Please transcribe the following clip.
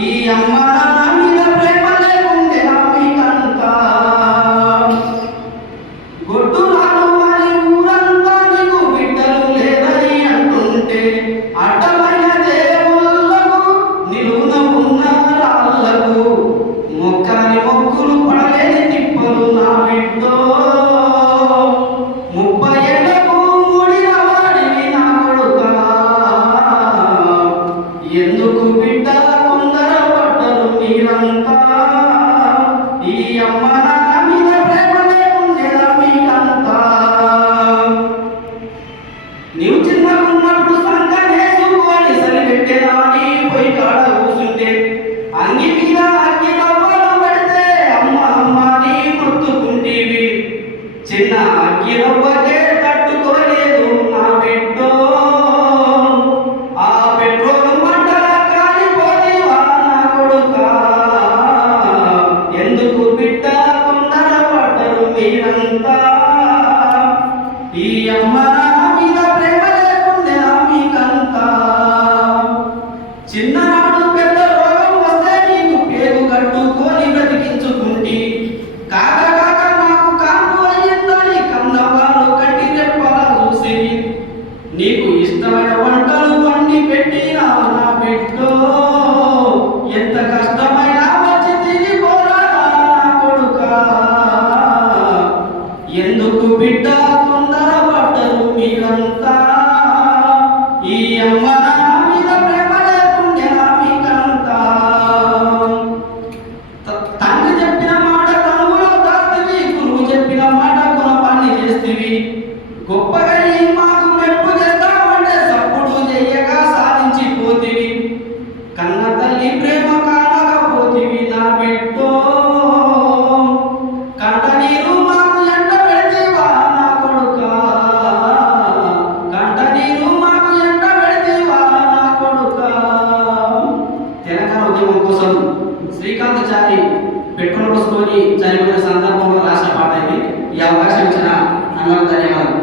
ఈ అమ్మ నాన్న మీద ప్రేమ లేకుంటే మీకంతా గొడ్డు రాను అని ఊరంతా నీకు బిడ్డలు లేరని అంటుంటే అడ్డమైన దేవుళ్ళకు నిలువున ఉన్న రాళ్ళకు మొక్కని మొక్కులు పడలేని తిప్పలు నా బిడ్డో 30 ఏళ్లకు మూడిన వాడివి నా కొడుకా ఎందుకు బిడ్డ కొందర పడ్డరు మీరంతా ఈ అమ్మ నాన్న మీద ప్రేమ లేకుండేదా మీకంతా నీవు చిన్నకున్నప్పుడు సంకనేసుకొని సరిపెట్టేదాని పోయి కాడ కూసుంటే అంగి మీద అగ్గి రవ్వలు పెడితే అమ్మ అమ్మ నీ మొత్తుకుంటేవి చిన్న అగ్గి రవ్వకే తట్టుకోలేదు నా బిడ్డో ఆ పెట్రోలు మంటల కాలిపోతేవా నా కొడుకా ఎందుకు బిడ్డ కొందర పడ్డరు మీరంతా ఈ అమ్మ నాన్న మీద ప్రేమ లేకుండేనా మీకంతా చిన్ననాడు పెద్ద రోగం వస్తే నీకు పేరు కట్టుకొని బ్రతికించుకుంటి కాక కాక నాకు కాపు అయ్యిందని కన్నవారు కంటి రెప్పలా చూసి నీకు ఇష్టమైన వంటలు వండి పెట్టినా నా బిడ్డో ఎంత కష్టమైనా వచ్చి తిరిగిపోరా నా కొడుకా ఎందుకు బిడ్డ తొందర పడ్డరు మీరంతా ఈ అమ్మ నాన్న మీద ప్రేమ లేకుండేనా మీకంతా తండ్రి చెప్పిన మాట కనుగొలో దాస్తివి గురువు చెప్పిన మాట గుణపాన్ని చేస్తివి గొప్పగా ఈ మాకు మెప్పు చేస్తామంటే సప్పుడు చెయ్యక సాధించిపోతివి కన్న తల్లి ప్రేమ కానకపోతివి నా బిడ్డో కంట నీరు మాకు ఎంట పెడితేవా నా కొడుకా కంట నీరు మాకు ఎంట పెడితేవా నా కొడుకా తెలంగాణ ఉద్యమం కోసం శ్రీకాంతచారి పెట్రోల్ పోసుకొని చనిపోయిన సందర్భంలో రాసిన పాట ఇది ఈ అవకాశం ఇచ్చిన అన్నకు ధన్యవాదాలు.